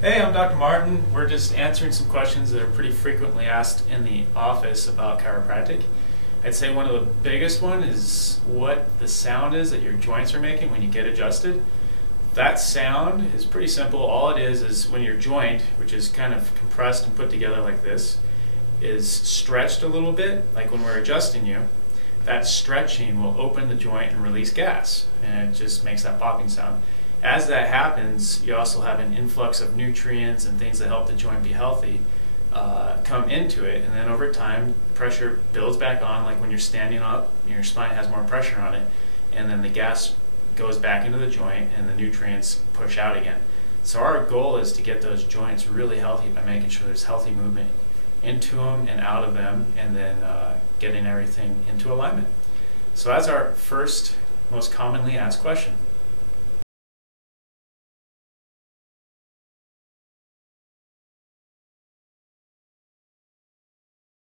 Hey, I'm Dr. Martin. We're just answering some questions that are pretty frequently asked in the office about chiropractic. I'd say one of the biggest one is what the sound is that your joints are making when you get adjusted. That sound is pretty simple. All it is when your joint, which is kind of compressed and put together like this, is stretched a little bit, like when we're adjusting you, that stretching will open the joint and release gas, and it just makes that popping sound. As that happens, you also have an influx of nutrients and things that help the joint be healthy come into it, and then over time, pressure builds back on, like when you're standing up, your spine has more pressure on it, and then the gas goes back into the joint and the nutrients push out again. So our goal is to get those joints really healthy by making sure there's healthy movement into them and out of them, and then getting everything into alignment. So that's our first most commonly asked question.